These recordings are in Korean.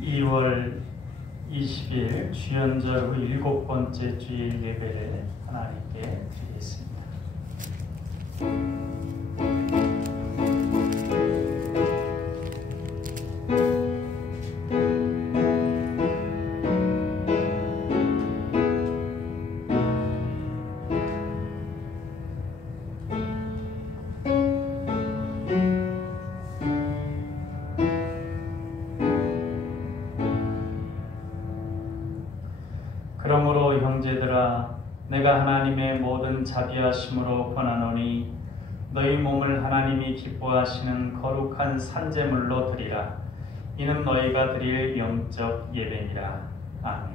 2월 20일 주연절 후 7번째 주일 예배를 하나님께 드리겠습니다. 그러므로 형제들아, 내가 하나님의 모든 자비하심으로 권하노니 너희 몸을 하나님이 기뻐하시는 거룩한 산제물로 드리라. 이는 너희가 드릴 영적 예배니라. 아멘.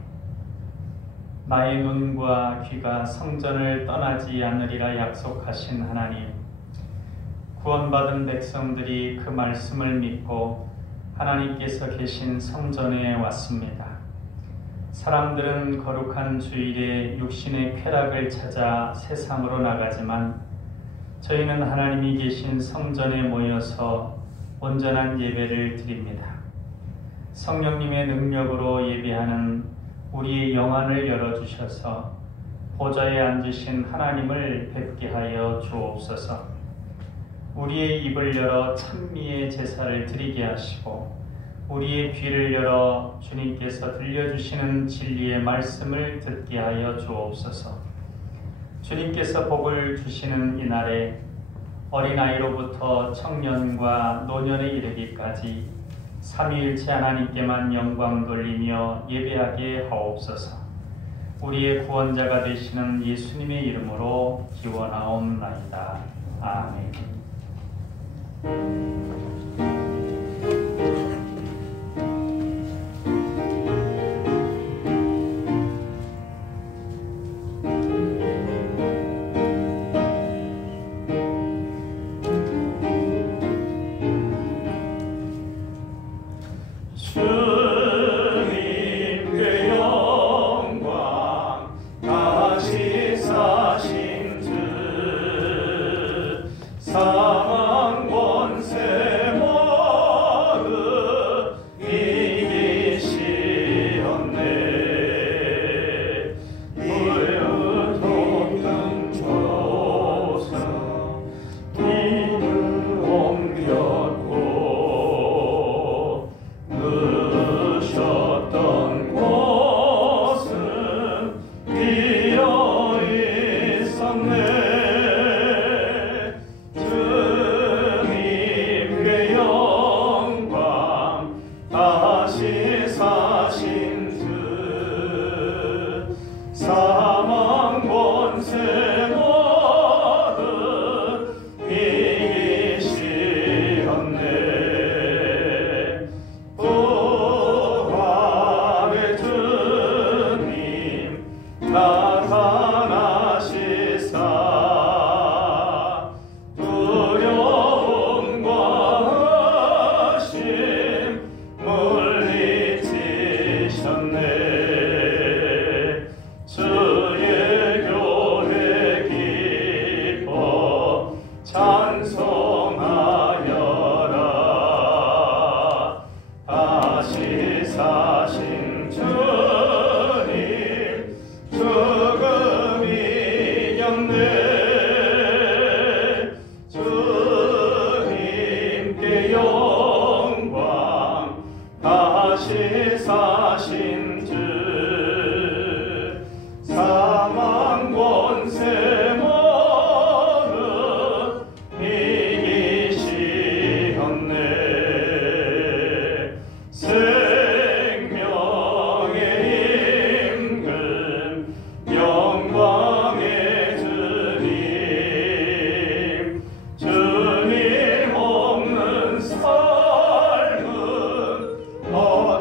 나의 눈과 귀가 성전을 떠나지 않으리라 약속하신 하나님, 구원받은 백성들이 그 말씀을 믿고 하나님께서 계신 성전에 왔습니다. 사람들은 거룩한 주일에 육신의 쾌락을 찾아 세상으로 나가지만 저희는 하나님이 계신 성전에 모여서 온전한 예배를 드립니다. 성령님의 능력으로 예배하는 우리의 영안을 열어주셔서 보좌에 앉으신 하나님을 뵙게 하여 주옵소서. 우리의 입을 열어 찬미의 제사를 드리게 하시고 우리의 귀를 열어 주님께서 들려주시는 진리의 말씀을 듣게 하여 주옵소서. 주님께서 복을 주시는 이날에 어린아이로부터 청년과 노년에 이르기까지 삼위일체 하나님께만 영광 돌리며 예배하게 하옵소서. 우리의 구원자가 되시는 예수님의 이름으로 기원하옵나이다. 아멘.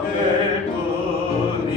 어딜 뿐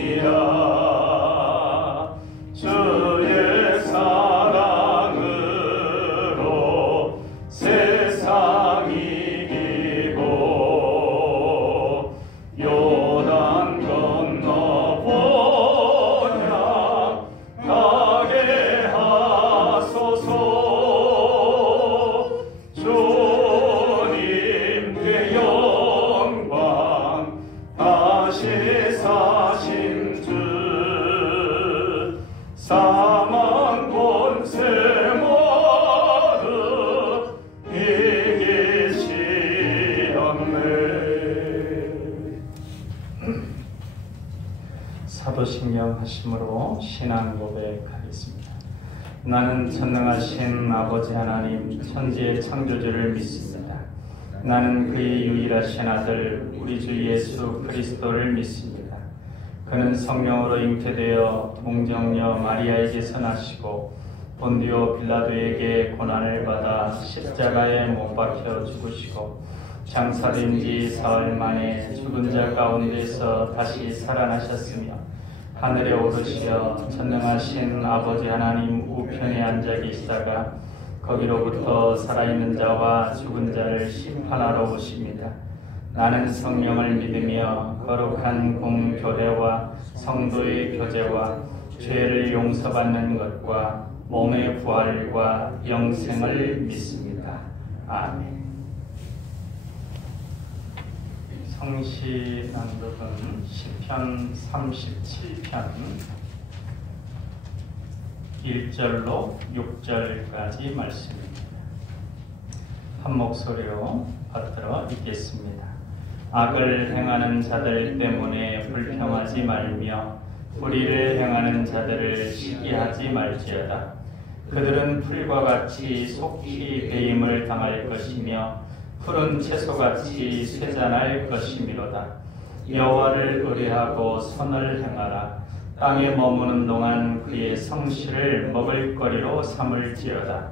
다시 사신 주 사망 권세 모두 이기시었네. 사도신경 하심으로 신앙 고백하겠습니다. 나는 전능하신 아버지 하나님 천지의 창조주를 믿습니다. 나는 그의 유일하신 아들 우리 주 예수 그리스도를 믿습니다. 그는 성령으로 잉태되어 동정녀 마리아에게서 나시고 본디오 빌라도에게 고난을 받아 십자가에 못 박혀 죽으시고 장사된 지 사흘 만에 죽은 자 가운데서 다시 살아나셨으며 하늘에 오르시어 전능하신 아버지 하나님 우편에 앉아 계시다가 거기로부터 살아있는 자와 죽은 자를 심판하러 오십니다. 나는 성령을 믿으며 거룩한 공교회와 성도의 교제와 죄를 용서받는 것과 몸의 부활과 영생을 믿습니다. 아멘. 성시 낭독은 시편 37편 1절로 6절까지 말씀입니다. 한 목소리로 받들어 읽겠습니다. 악을 행하는 자들 때문에 불평하지 말며 불의를 행하는 자들을 시기하지 말지어다. 그들은 풀과 같이 속히 배임을 당할 것이며 푸른 채소같이 쇠잔할 것이미로다. 여호와를 의뢰하고 선을 행하라. 땅에 머무는 동안 그의 성실을 먹을거리로 삼을지어다.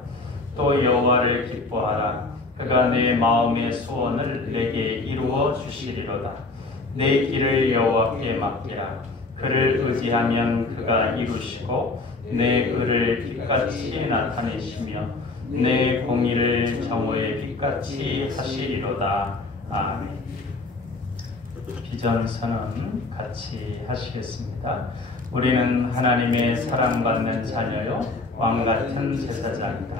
또 여호와를 기뻐하라. 그가 내 마음의 소원을 내게 이루어 주시리로다. 내 길을 여호와께 맡기라. 그를 의지하면 그가 이루시고 내 의를 빛같이 나타내시며 내 공의를 정오의 빛같이 하시리로다. 아멘. 비전선언 같이 하시겠습니다. 우리는 하나님의 사랑받는 자녀요 왕같은 제사장이다.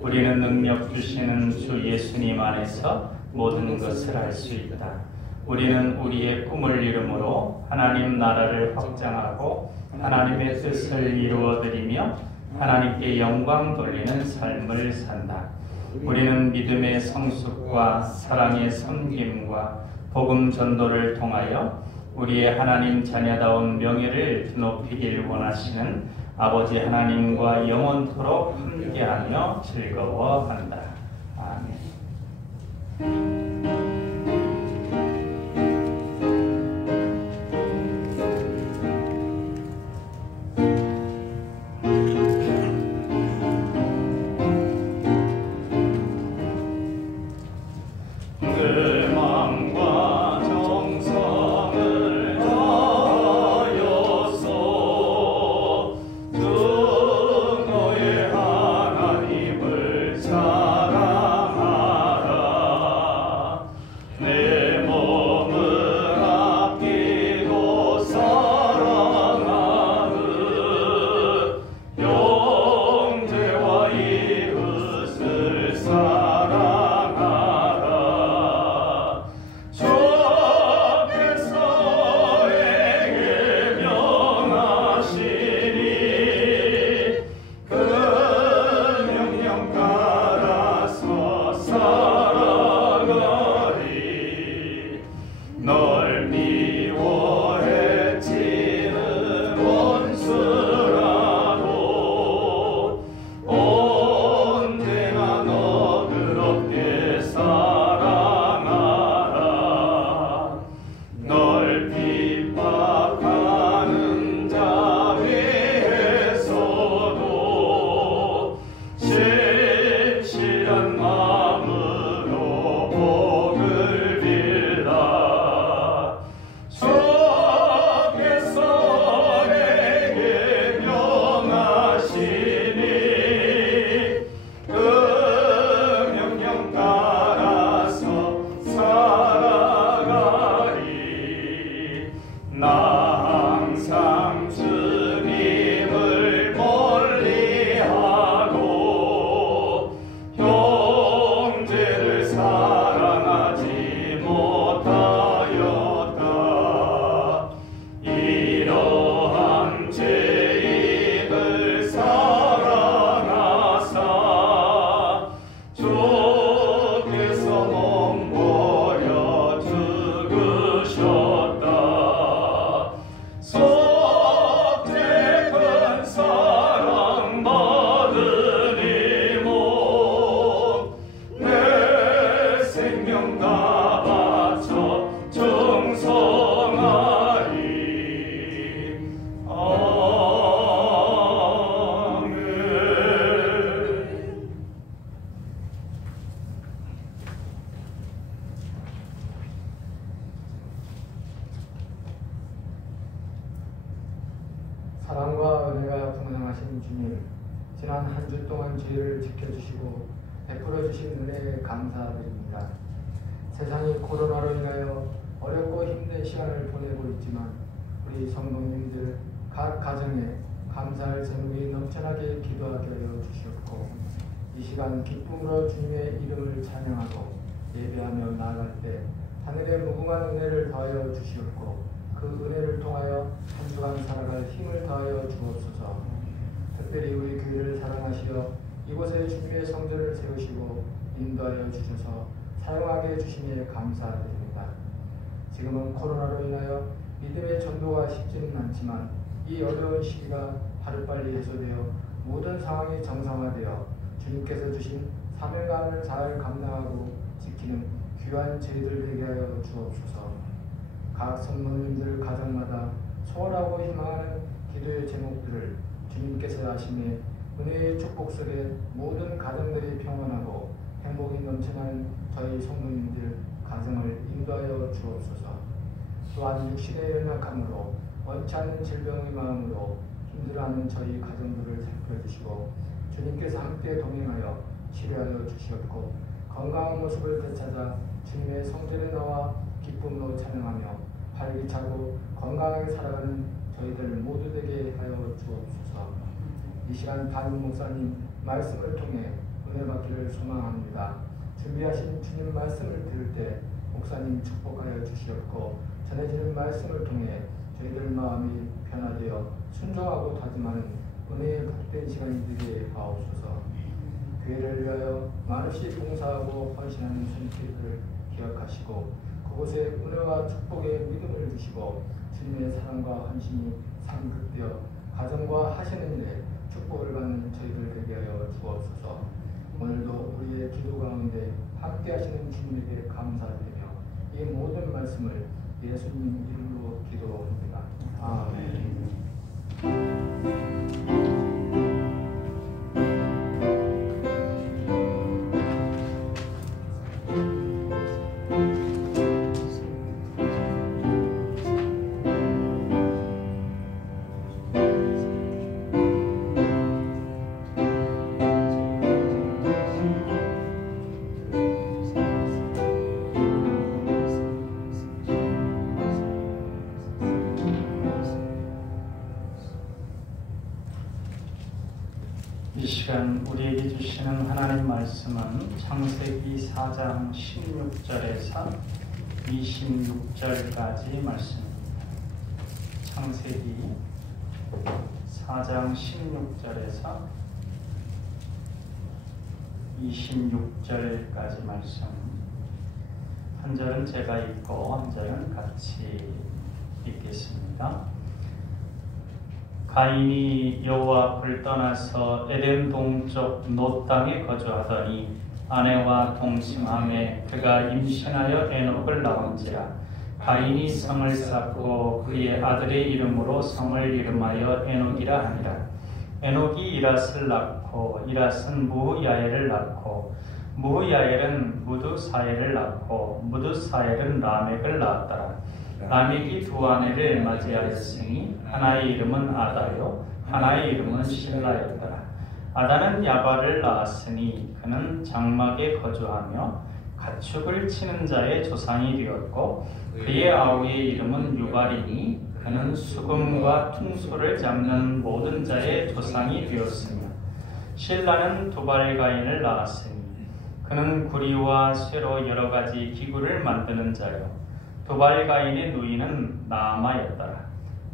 우리는 능력 주시는 주 예수님 안에서 모든 것을 할 수 있다. 우리는 우리의 꿈을 이름으로 하나님 나라를 확장하고 하나님의 뜻을 이루어드리며 하나님께 영광 돌리는 삶을 산다. 우리는 믿음의 성숙과 사랑의 섬김과 복음 전도를 통하여 우리의 하나님 자녀다운 명예를 드높이길 원하시는 아버지 하나님과 영원토록 함께하며 즐거워한다. 아멘. 사랑과 은혜가 풍성하신 주님, 지난 한 주 동안 저희를 지켜주시고 베풀어 주신 은혜에 감사드립니다. 세상이 코로나로 인하여 어렵고 힘든 시간을 보내고 있지만 우리 성도님들 각 가정에 감사할 제목이 넘쳐나게 기도하게 하여 주시옵고, 이 시간 기쁨으로 주님의 이름을 찬양하고 예배하며 나아갈 때 하늘의 무궁한 은혜를 더하여 주시옵고, 그 은혜를 통하여 한 주간 살아갈 힘을 더하여 주옵소서. 특별히 우리 교회를 사랑하시어 이곳에 주님의 성전을 세우시고 인도하여 주셔서 사용하게 해주시니 감사드립니다. 지금은 코로나로 인하여 믿음의 전도가 쉽지는 않지만 이 어려운 시기가 하루빨리 해소되어 모든 상황이 정상화되어 주님께서 주신 사명감을 잘 감당하고 지키는 귀한 저희들 되게 하여 주옵소서. 각 성도님들 가정마다 소원하고 희망하는 기도의 제목들을 주님께서 하심에 은혜의 축복 속에 모든 가정들이 평안하고 행복이 넘쳐나는 저희 성도님들 가정을 인도하여 주옵소서. 또한 육신의 연약함으로 원치 않는 질병의 마음으로 힘들어하는 저희 가정들을 살펴주시고 주님께서 함께 동행하여 치료하여 주시옵고, 건강한 모습을 되찾아 주님의 성전에 나와 기쁨으로 찬양하며 활기차고 건강하게 살아가는 저희들 모두 되게 하여 주옵소서. 이 시간 담임 목사님 말씀을 통해 은혜 받기를 소망합니다. 준비하신 주님 말씀을 들을 때 목사님 축복하여 주시옵고, 전해지는 말씀을 통해 저희들 마음이 변화되어 순종하고 다짐하는 은혜의 복된 시간이 되게 하옵소서. 교회를 위하여 많이 봉사하고 헌신하는 손길을 기억하시고 그곳에 은혜와 축복의 믿음을 주시고 주님의 사랑과 헌신이 상급되어 가정과 하시는 일에 축복을 받는 저희들 되게 하여 주옵소서. 오늘도 우리의 기도 가운데 함께 하시는 주님에게 감사드리며 이 모든 말씀을 예수님 이름으로 기도합니다. 아멘. 이 시간 우리에게 주시는 하나님 말씀은 창세기 4장 16절에서 26절까지 말씀입니다. 창세기 4장 16절에서 26절까지 말씀. 한 절은 제가 읽고 한 절은 같이 읽겠습니다. 가인이 여호와 앞을 떠나서 에덴 동쪽 노 땅에 거주하더니 아내와 동침하매 그가 임신하여 에녹을 낳은지라. 가인이 성을 쌓고 그의 아들의 이름으로 성을 이름하여 에녹이라 하니라. 에녹이 이랏을 낳고 이랏은 무후야엘을 낳고 무후야엘은 무두사엘을 낳고 무두사엘은 라멕을 낳았더라. 라멕이 두 아내를 맞이하였으니 하나의 이름은 아다요 하나의 이름은 실라였더라. 아다는 야발을 낳았으니 그는 장막에 거주하며 가축을 치는 자의 조상이 되었고 그의 아우의 이름은 유발이니 그는 수금과 퉁소를 잡는 모든 자의 조상이 되었으며 실라는 두발가인을 낳았으니 그는 구리와 쇠로 여러 가지 기구를 만드는 자요 두발가인의 누이는 나아마였더라.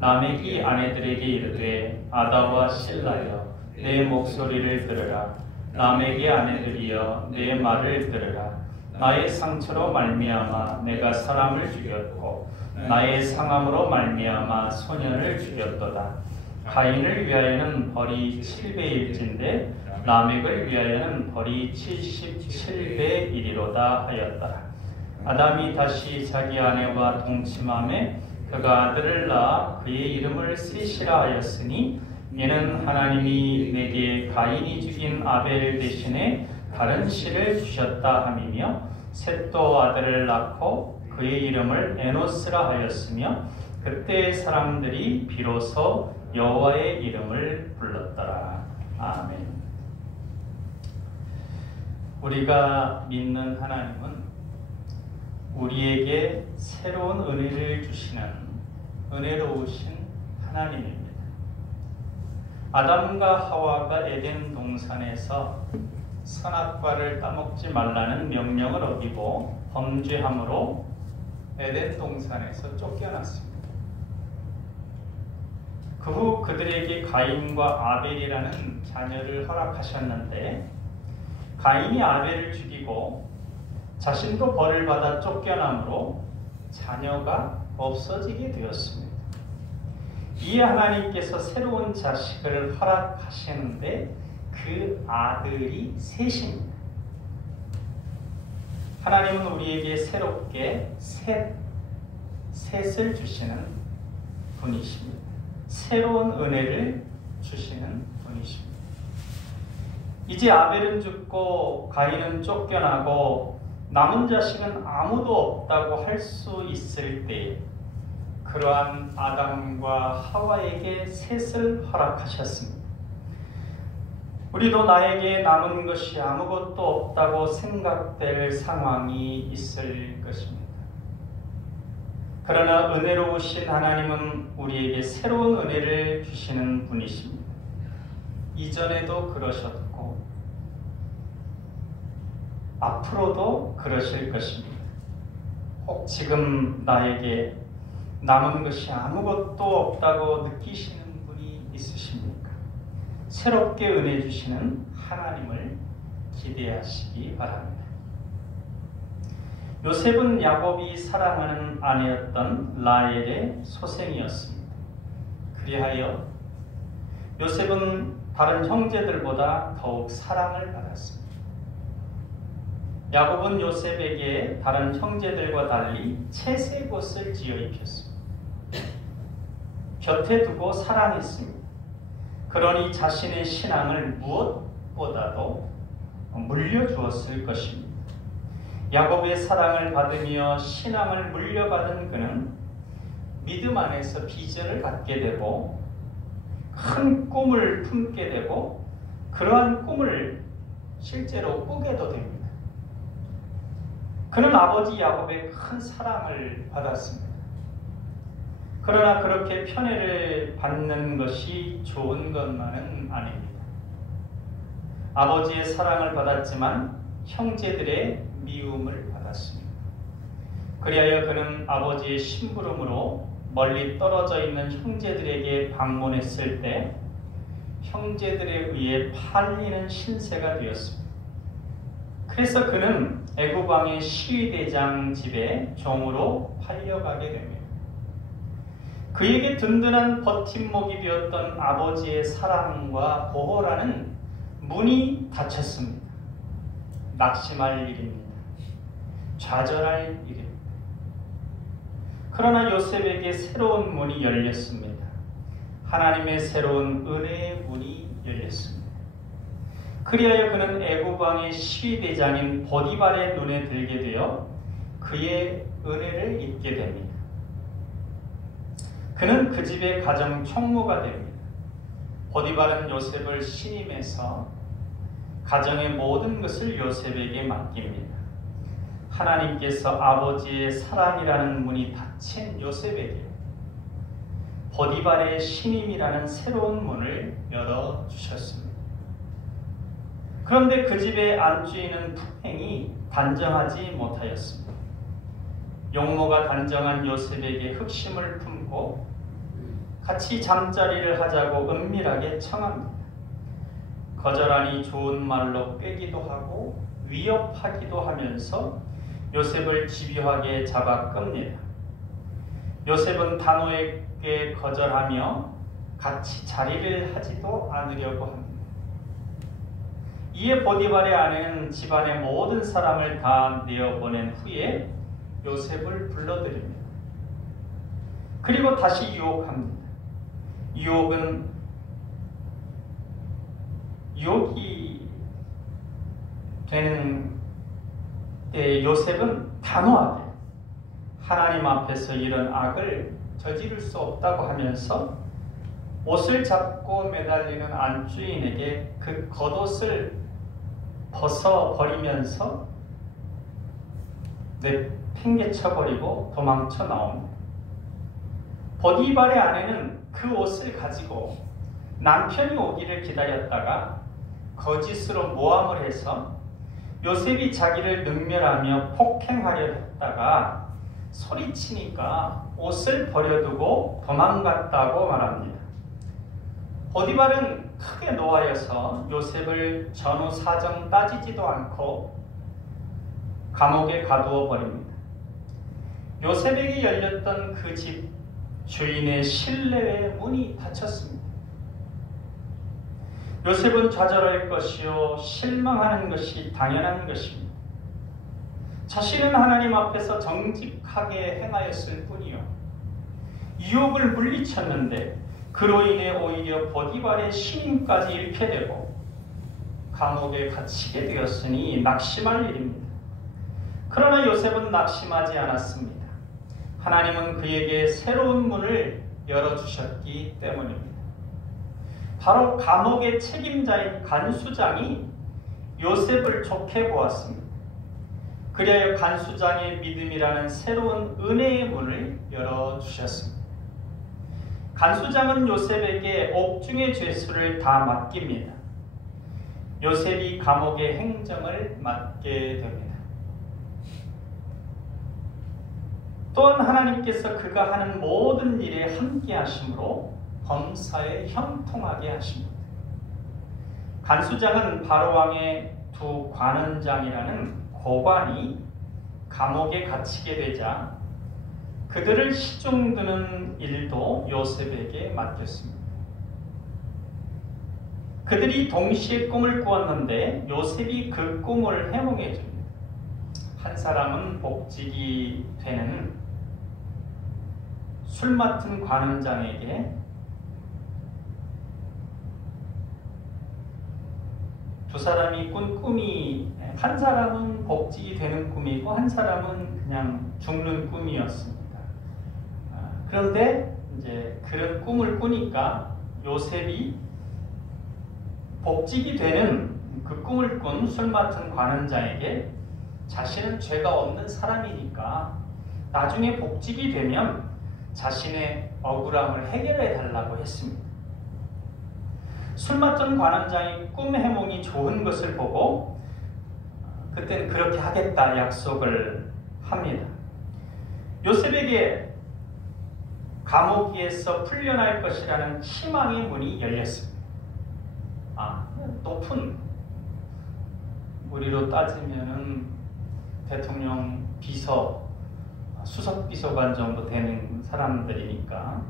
라멕이 아내들에게 이르되 아다와 실라여 내 목소리를 들으라. 라멕의 아내들이여 내 말을 들으라. 나의 상처로 말미암아 내가 사람을 죽였고 나의 상함으로 말미암아 소년을 죽였도다. 가인을 위하여는 벌이 7배일진데 라멕을 위하여는 벌이 77배 일이로다 하였더라. 아담이 다시 자기 아내와 동침하매 그가 아들을 낳아 그의 이름을 셋이라 하였으니 이는 하나님이 내게 가인이 죽인 아벨 대신에 다른 씨를 주셨다 함이며 셋도 아들을 낳고 그의 이름을 에노스라 하였으며 그때의 사람들이 비로소 여호와의 이름을 불렀더라. 아멘. 우리가 믿는 하나님은 우리에게 새로운 은혜를 주시는 은혜로우신 하나님입니다. 아담과 하와가 에덴 동산에서 선악과를 따먹지 말라는 명령을 어기고 범죄함으로 에덴 동산에서 쫓겨났습니다. 그 후 그들에게 가인과 아벨이라는 자녀를 허락하셨는데 가인이 아벨을 죽이고 자신도 벌을 받아 쫓겨남으로 자녀가 없어지게 되었습니다. 이에 하나님께서 새로운 자식을 허락하시는데 그 아들이 셋입니다. 하나님은 우리에게 새롭게 셋을 주시는 분이십니다. 새로운 은혜를 주시는 분이십니다. 이제 아벨은 죽고 가인은 쫓겨나고 남은 자식은 아무도 없다고 할 수 있을 때 그러한 아담과 하와에게 셋을 허락하셨습니다. 우리도 나에게 남은 것이 아무것도 없다고 생각될 상황이 있을 것입니다. 그러나 은혜로우신 하나님은 우리에게 새로운 은혜를 주시는 분이십니다. 이전에도 그러셨고 앞으로도 그러실 것입니다. 혹 지금 나에게 남은 것이 아무것도 없다고 느끼시는 분이 있으십니까? 새롭게 은혜 주시는 하나님을 기대하시기 바랍니다. 요셉은 야곱이 사랑하는 아내였던 라헬의 소생이었습니다. 그리하여 요셉은 다른 형제들보다 더욱 사랑을 받았습니다. 야곱은 요셉에게 다른 형제들과 달리 채색옷을 지어 입혔습니다. 곁에 두고 사랑했습니다. 그러니 자신의 신앙을 무엇보다도 물려주었을 것입니다. 야곱의 사랑을 받으며 신앙을 물려받은 그는 믿음 안에서 비전을 갖게 되고 큰 꿈을 품게 되고 그러한 꿈을 실제로 꾸게도 됩니다. 그는 아버지 야곱의 큰 사랑을 받았습니다. 그러나 그렇게 편애를 받는 것이 좋은 것만은 아닙니다. 아버지의 사랑을 받았지만 형제들의 미움을 받았습니다. 그리하여 그는 아버지의 심부름으로 멀리 떨어져 있는 형제들에게 방문했을 때 형제들에 의해 팔리는 신세가 되었습니다. 그래서 그는 애굽 왕의 시위대장 집에 종으로 팔려가게 됩니다. 그에게 든든한 버팀목이 되었던 아버지의 사랑과 보호라는 문이 닫혔습니다. 낙심할 일입니다. 좌절할 일입니다. 그러나 요셉에게 새로운 문이 열렸습니다. 하나님의 새로운 은혜의 문이 열렸습니다. 그리하여 그는 애굽 왕의 시위대장인 보디발의 눈에 들게 되어 그의 은혜를 입게 됩니다. 그는 그 집의 가정 총무가 됩니다. 보디발은 요셉을 신임해서 가정의 모든 것을 요셉에게 맡깁니다. 하나님께서 아버지의 사랑이라는 문이 닫힌 요셉에게 보디발의 신임이라는 새로운 문을 열어주셨습니다. 그런데 그 집의 안주인은 품행이 단정하지 못하였습니다. 용모가 단정한 요셉에게 흑심을 품고 같이 잠자리를 하자고 은밀하게 청합니다. 거절하니 좋은 말로 꿰기도 하고 위협하기도 하면서 요셉을 집요하게 잡아 끕니다. 요셉은 단호하게 거절하며 같이 자리를 하지도 않으려고 합니다. 이에 보디발의 아내는 집안의 모든 사람을 다 내어보낸 후에 요셉을 불러들입니다. 그리고 다시 유혹합니다. 유혹이 되는 때 요셉은 단호하게 하나님 앞에서 이런 악을 저지를 수 없다고 하면서 옷을 잡고 매달리는 안주인에게 그 겉옷을 벗어버리면서 내팽개쳐버리고 도망쳐 나옵니다. 보디발의 아내는 그 옷을 가지고 남편이 오기를 기다렸다가 거짓으로 모함을 해서 요셉이 자기를 능멸하며 폭행하려 했다가 소리치니까 옷을 버려두고 도망갔다고 말합니다. 보디발은 크게 노하여서 요셉을 전후 사정 따지지도 않고 감옥에 가두어 버립니다. 요셉에게 열렸던 그 집 주인의 신뢰의 문이 닫혔습니다. 요셉은 좌절할 것이요 실망하는 것이 당연한 것입니다. 자신은 하나님 앞에서 정직하게 행하였을 뿐이요 유혹을 물리쳤는데 그로 인해 오히려 보디발의 신임까지 잃게 되고 감옥에 갇히게 되었으니 낙심할 일입니다. 그러나 요셉은 낙심하지 않았습니다. 하나님은 그에게 새로운 문을 열어주셨기 때문입니다. 바로 감옥의 책임자인 간수장이 요셉을 좋게 보았습니다. 그리하여 간수장의 믿음이라는 새로운 은혜의 문을 열어주셨습니다. 간수장은 요셉에게 옥중의 죄수를 다 맡깁니다. 요셉이 감옥의 행정을 맡게 됩니다. 또한 하나님께서 그가 하는 모든 일에 함께 하심으로 범사에 형통하게 하십니다. 간수장은 바로왕의 두 관원장이라는 고관이 감옥에 갇히게 되자 그들을 시중드는 일도 요셉에게 맡겼습니다. 그들이 동시에 꿈을 꾸었는데 요셉이 그 꿈을 해몽해 줍니다. 한 사람은 복직이 되는 술 맡은 관원장에게 두 사람이 꾼 꿈이 한 사람은 복직이 되는 꿈이고 한 사람은 그냥 죽는 꿈이었습니다. 그런데 이제 그런 꿈을 꾸니까 요셉이 복직이 되는 그 꿈을 꾼 술 맡은 관원장에게 자신은 죄가 없는 사람이니까 나중에 복직이 되면 자신의 억울함을 해결해 달라고 했습니다. 술 맡은 관원장이 꿈 해몽이 좋은 것을 보고 그때는 그렇게 하겠다 약속을 합니다. 요셉에게 감옥에서 풀려날 것이라는 희망의 문이 열렸습니다. 높은 우리로 따지면은 대통령 비서, 수석 비서관 정도 되는 사람들이니까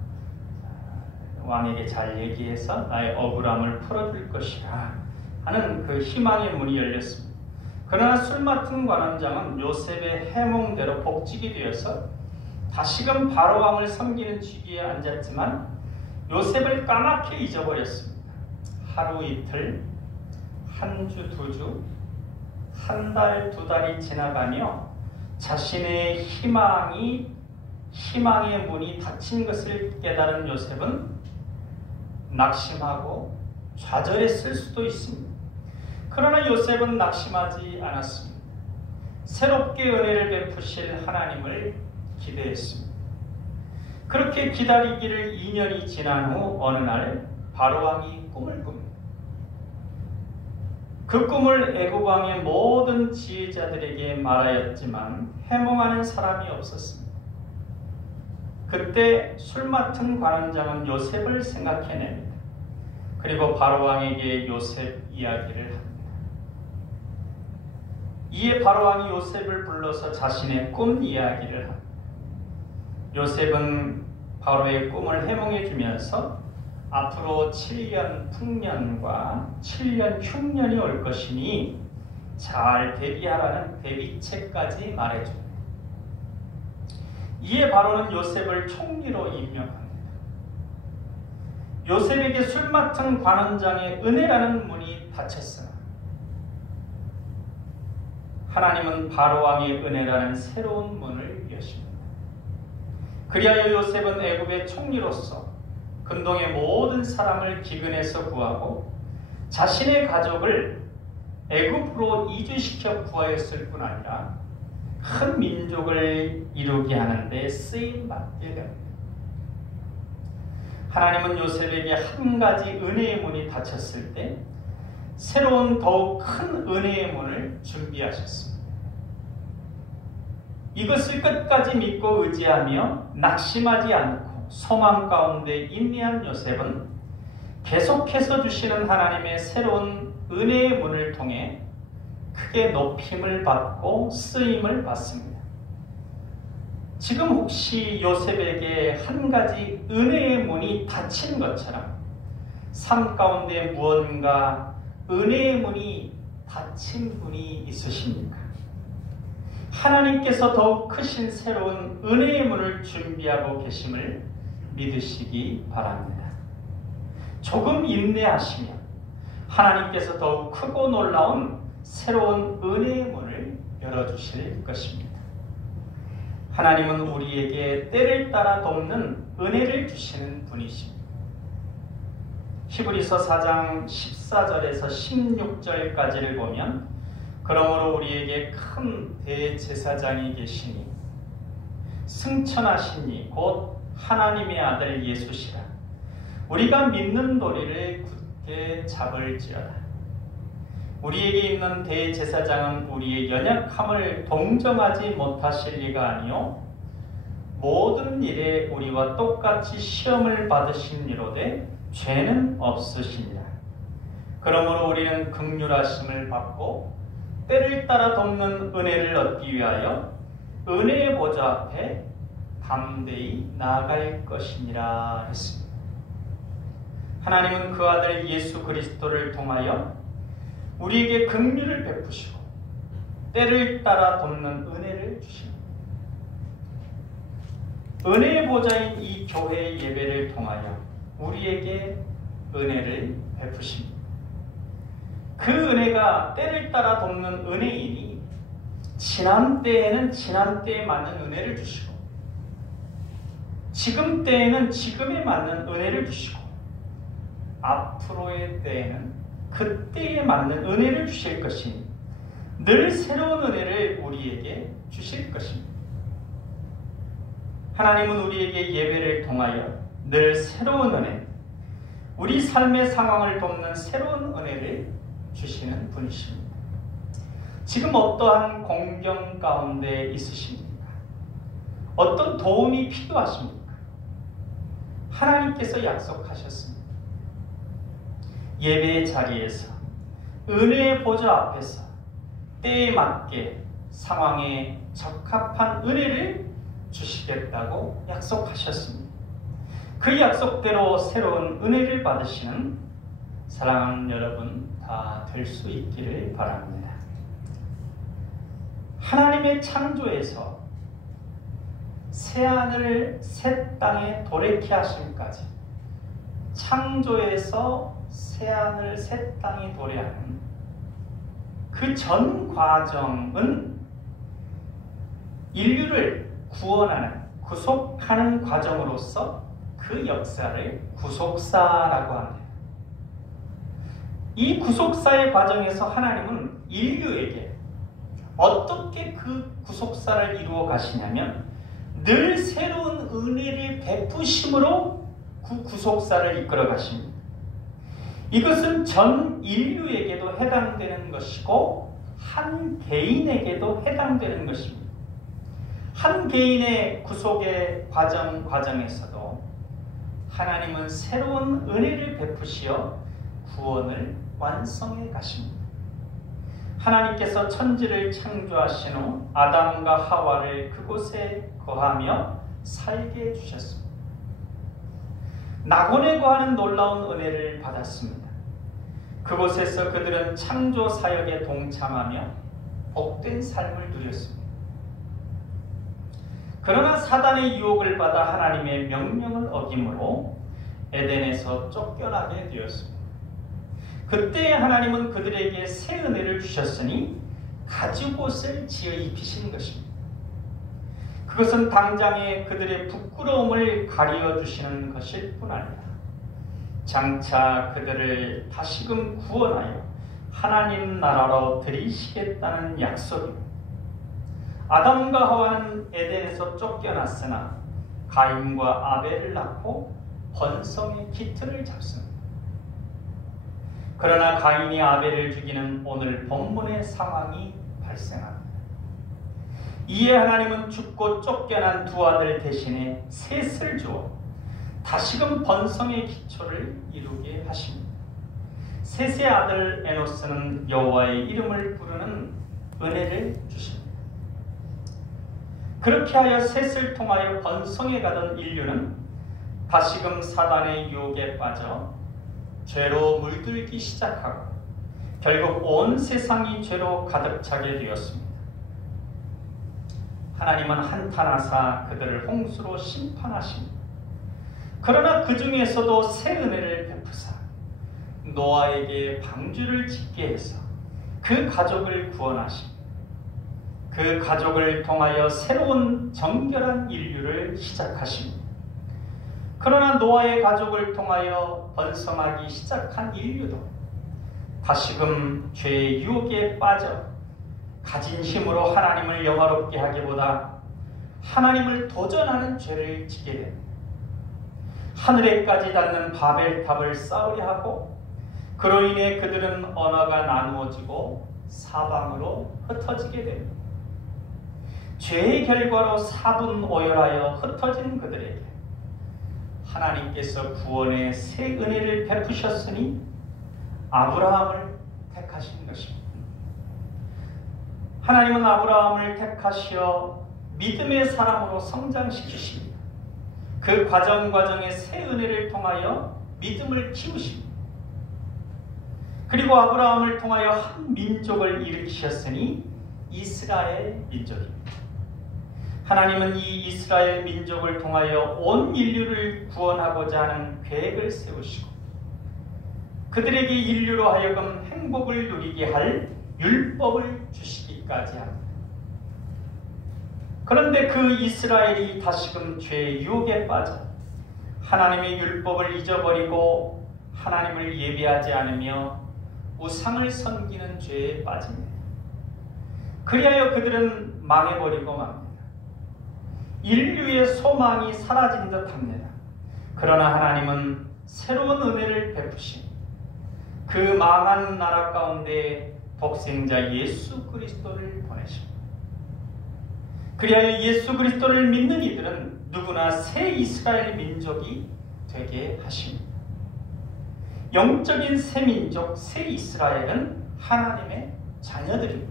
왕에게 잘 얘기해서 나의 억울함을 풀어줄 것이라 하는 그 희망의 문이 열렸습니다. 그러나 술 맡은 관원장은 요셉의 해몽대로 복직이 되어서 다시금 바로왕을 섬기는 직위에 앉았지만 요셉을 까맣게 잊어버렸습니다. 하루 이틀, 한 주, 두 주, 한 달, 두 달이 지나가며 자신의 희망의 문이 닫힌 것을 깨달은 요셉은 낙심하고 좌절했을 수도 있습니다. 그러나 요셉은 낙심하지 않았습니다. 새롭게 은혜를 베푸실 하나님을 기대했습니다. 그렇게 기다리기를 2년이 지난 후 어느 날 바로왕이 꿈을 꿉니다. 그 꿈을 애굽 왕의 모든 지혜자들에게 말하였지만 해몽하는 사람이 없었습니다. 그때 술 맡은 관원장은 요셉을 생각해냅니다. 그리고 바로왕에게 요셉 이야기를 합니다. 이에 바로왕이 요셉을 불러서 자신의 꿈 이야기를 합니다. 요셉은 바로의 꿈을 해몽해 주면서 앞으로 7년 풍년과 7년 흉년이 올 것이니 잘 대비하라는 대비책까지 말해줍니다. 이에 바로는 요셉을 총리로 임명합니다. 요셉에게 술 맡은 관원장의 은혜라는 문이 닫혔으나 하나님은 바로왕의 은혜라는 새로운 문을 여십니다. 그리하여 요셉은 애굽의 총리로서 근동의 모든 사람을 기근에서 구하고 자신의 가족을 애굽으로 이주시켜 구하였을 뿐 아니라 큰 민족을 이루게 하는데 쓰임받게 됩니다. 하나님은 요셉에게 한 가지 은혜의 문이 닫혔을 때 새로운 더욱 큰 은혜의 문을 준비하셨습니다. 이것을 끝까지 믿고 의지하며 낙심하지 않고 소망 가운데 인내한 요셉은 계속해서 주시는 하나님의 새로운 은혜의 문을 통해 크게 높임을 받고 쓰임을 받습니다. 지금 혹시 요셉에게 한 가지 은혜의 문이 닫힌 것처럼 삶 가운데 무언가 은혜의 문이 닫힌 분이 있으십니까? 하나님께서 더욱 크신 새로운 은혜의 문을 준비하고 계심을 믿으시기 바랍니다. 조금 인내하시면 하나님께서 더욱 크고 놀라운 새로운 은혜의 문을 열어주실 것입니다. 하나님은 우리에게 때를 따라 돕는 은혜를 주시는 분이십니다. 히브리서 4장 14절에서 16절까지를 보면 그러므로 우리에게 큰 대제사장이 계시니 승천하신 이 곧 하나님의 아들 예수시라. 우리가 믿는 도리를 굳게 잡을지어다. 우리에게 있는 대제사장은 우리의 연약함을 동정하지 못하실 리가 아니요 모든 일에 우리와 똑같이 시험을 받으신 이로되 죄는 없으시니라. 그러므로 우리는 긍휼하심을 받고 때를 따라 돕는 은혜를 얻기 위하여 은혜의 보좌 앞에 담대히 나아갈 것이니라 했습니다. 하나님은 그 아들 예수 그리스도를 통하여 우리에게 긍휼을 베푸시고 때를 따라 돕는 은혜를 주십니다. 은혜의 보좌인 이 교회의 예배를 통하여 우리에게 은혜를 베푸십니다. 그 은혜가 때를 따라 돕는 은혜이니 지난 때에는 지난 때에 맞는 은혜를 주시고 지금 때에는 지금에 맞는 은혜를 주시고 앞으로의 때에는 그때에 맞는 은혜를 주실 것이니 늘 새로운 은혜를 우리에게 주실 것입니다. 하나님은 우리에게 예배를 통하여 늘 새로운 은혜, 우리 삶의 상황을 돕는 새로운 은혜를 주시는 분이십니다. 지금 어떠한 공경 가운데 있으십니까? 어떤 도움이 필요하십니까? 하나님께서 약속하셨습니다. 예배의 자리에서 은혜의 보좌 앞에서 때에 맞게 상황에 적합한 은혜를 주시겠다고 약속하셨습니다. 그 약속대로 새로운 은혜를 받으시는 사랑하는 여러분 다 될 수 있기를 바랍니다. 하나님의 창조에서 새하늘 새 땅에 도래케 하심까지 창조에서 새하늘 새 땅이 도래하는 그 전 과정은 인류를 구원하는 구속하는 과정으로서 그 역사를 구속사라고 합니다. 이 구속사의 과정에서 하나님은 인류에게 어떻게 그 구속사를 이루어 가시냐면 늘 새로운 은혜를 베푸심으로 그 구속사를 이끌어 가십니다. 이것은 전 인류에게도 해당되는 것이고 한 개인에게도 해당되는 것입니다. 한 개인의 구속의 과정에서도 하나님은 새로운 은혜를 베푸시어 구원을 완성해 가십니다. 하나님께서 천지를 창조하신 후 아담과 하와를 그곳에 거하며 살게 해주셨습니다. 낙원에 거하는 놀라운 은혜를 받았습니다. 그곳에서 그들은 창조 사역에 동참하며 복된 삶을 누렸습니다. 그러나 사단의 유혹을 받아 하나님의 명령을 어김으로 에덴에서 쫓겨나게 되었습니다. 그때 하나님은 그들에게 새 은혜를 주셨으니 가죽옷을 지어 입히신 것입니다. 그것은 당장에 그들의 부끄러움을 가려주시는 것일 뿐 아니라 장차 그들을 다시금 구원하여 하나님 나라로 들이시겠다는 약속입니다. 아담과 하와는 에덴에서 쫓겨났으나 가인과 아벨을 낳고 번성의 기틀을 잡습니다. 그러나 가인이 아벨을 죽이는 오늘 본문의 상황이 발생합니다. 이에 하나님은 죽고 쫓겨난 두 아들 대신에 셋을 주어 다시금 번성의 기초를 이루게 하십니다. 셋의 아들 에노스는 여호와의 이름을 부르는 은혜를 주십니다. 그렇게 하여 셋을 통하여 번성해 가던 인류는 다시금 사단의 유혹에 빠져 죄로 물들기 시작하고 결국 온 세상이 죄로 가득 차게 되었습니다. 하나님은 한탄하사 그들을 홍수로 심판하십니다. 그러나 그 중에서도 새 은혜를 베푸사 노아에게 방주를 짓게 해서 그 가족을 구원하십니다. 그 가족을 통하여 새로운 정결한 인류를 시작하십니다. 그러나 노아의 가족을 통하여 번성하기 시작한 인류도 다시금 죄의 유혹에 빠져 가진 힘으로 하나님을 영화롭게 하기보다 하나님을 도전하는 죄를 지게 됩니다. 하늘에까지 닿는 바벨탑을 쌓으려 하고 그로 인해 그들은 언어가 나누어지고 사방으로 흩어지게 됩니다. 죄의 결과로 사분오열하여 흩어진 그들에게 하나님께서 구원의 새 은혜를 베푸셨으니 아브라함을 택하신 것입니다. 하나님은 아브라함을 택하시어 믿음의 사람으로 성장시키십니다. 그 과정의 새 은혜를 통하여 믿음을 키우십니다. 그리고 아브라함을 통하여 한 민족을 일으키셨으니 이스라엘 민족입니다. 하나님은 이 이스라엘 민족을 통하여 온 인류를 구원하고자 하는 계획을 세우시고 그들에게 인류로 하여금 행복을 누리게 할 율법을 주시기까지 합니다. 그런데 그 이스라엘이 다시금 죄의 유혹에 빠져 하나님의 율법을 잊어버리고 하나님을 예배하지 않으며 우상을 섬기는 죄에 빠집니다. 그리하여 그들은 망해버리고 맙니다. 인류의 소망이 사라진 듯합니다. 그러나 하나님은 새로운 은혜를 베푸신 그 망한 나라 가운데 독생자 예수 그리스도를 보내십니다. 그리하여 예수 그리스도를 믿는 이들은 누구나 새 이스라엘 민족이 되게 하십니다. 영적인 새 민족, 새 이스라엘은 하나님의 자녀들입니다.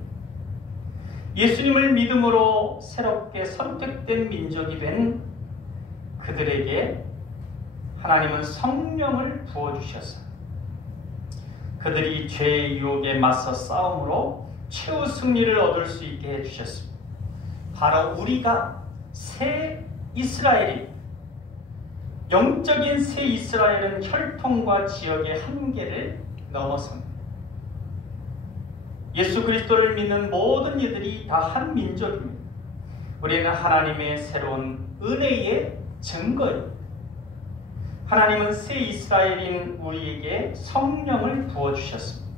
예수님을 믿음으로 새롭게 선택된 민족이 된 그들에게 하나님은 성령을 부어주셔서 그들이 죄의 유혹에 맞서 싸움으로 최후 승리를 얻을 수 있게 해주셨습니다. 바로 우리가 새 이스라엘입니다. 영적인 새 이스라엘은 혈통과 지역의 한계를 넘어섭니다. 예수 그리스도를 믿는 모든 이들이 다 한 민족입니다. 우리는 하나님의 새로운 은혜의 증거입니다. 하나님은 새 이스라엘인 우리에게 성령을 부어주셨습니다.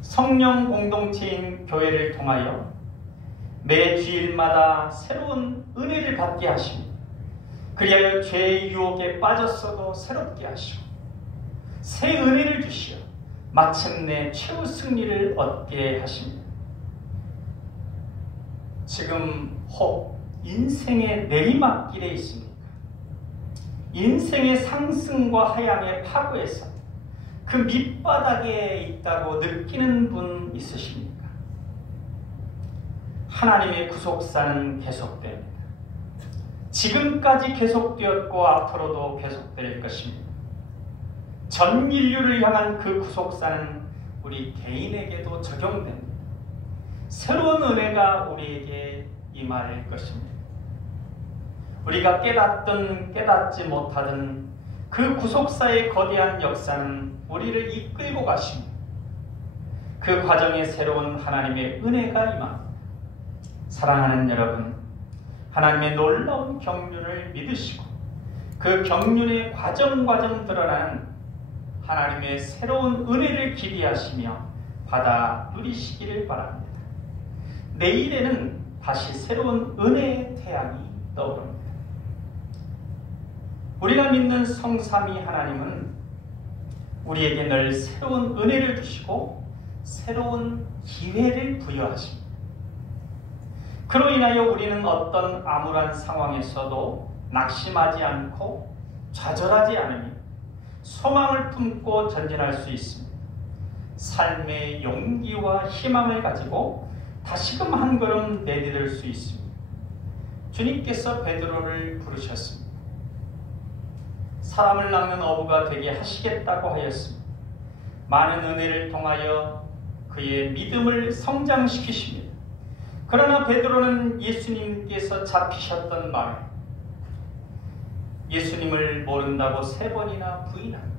성령 공동체인 교회를 통하여 매 주일마다 새로운 은혜를 받게 하십니다. 그리하여 죄의 유혹에 빠졌어도 새롭게 하시고 새 은혜를 주시어 마침내 최후 승리를 얻게 하십니다. 지금 혹 인생의 내리막길에 있습니까? 인생의 상승과 하향의 파고에서 그 밑바닥에 있다고 느끼는 분 있으십니까? 하나님의 구속사는 계속됩니다. 지금까지 계속되었고 앞으로도 계속될 것입니다. 전 인류를 향한 그 구속사는 우리 개인에게도 적용됩니다. 새로운 은혜가 우리에게 임할 것입니다. 우리가 깨닫든 깨닫지 못하든 그 구속사의 거대한 역사는 우리를 이끌고 가십니다. 그 과정에 새로운 하나님의 은혜가 임합니다. 사랑하는 여러분, 하나님의 놀라운 경륜을 믿으시고 그 경륜의 과정 드러나는 하나님의 새로운 은혜를 기대하시며 받아 누리시기를 바랍니다. 내일에는 다시 새로운 은혜의 태양이 떠오릅니다. 우리가 믿는 성삼위 하나님은 우리에게 늘 새로운 은혜를 주시고 새로운 기회를 부여하십니다. 그로 인하여 우리는 어떤 암울한 상황에서도 낙심하지 않고 좌절하지 않으며 소망을 품고 전진할 수 있습니다. 삶의 용기와 희망을 가지고 다시금 한 걸음 내디딜 수 있습니다. 주님께서 베드로를 부르셨습니다. 사람을 낚는 어부가 되게 하시겠다고 하였습니다. 많은 은혜를 통하여 그의 믿음을 성장시키십니다. 그러나 베드로는 예수님께서 잡히셨던 말에 예수님을 모른다고 3번이나 부인합니다.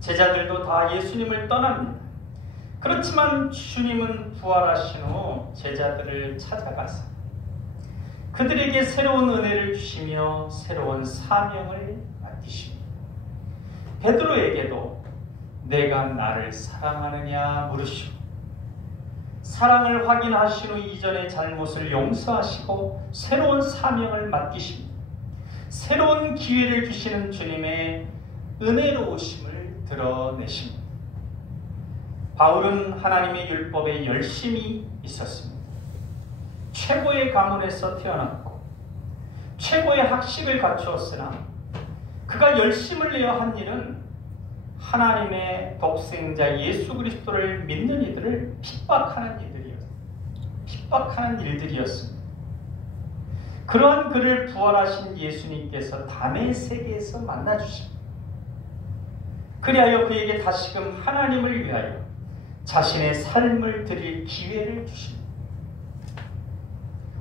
제자들도 다 예수님을 떠납니다. 그렇지만 주님은 부활하신 후 제자들을 찾아가서 그들에게 새로운 은혜를 주시며 새로운 사명을 맡기십니다. 베드로에게도 내가 나를 사랑하느냐 물으시고 사랑을 확인하신 후 이전의 잘못을 용서하시고 새로운 사명을 맡기십니다. 새로운 기회를 주시는 주님의 은혜로우심을 드러내십니다. 바울은 하나님의 율법에 열심히 있었습니다. 최고의 가문에서 태어났고 최고의 학식을 갖추었으나 그가 열심을 내어 한 일은 하나님의 독생자 예수 그리스도를 믿는 이들을 핍박하는 일들이었습니다. 그러한 그를 부활하신 예수님께서 담의 세계에서 만나주십니다. 그리하여 그에게 다시금 하나님을 위하여 자신의 삶을 드릴 기회를 주십니다.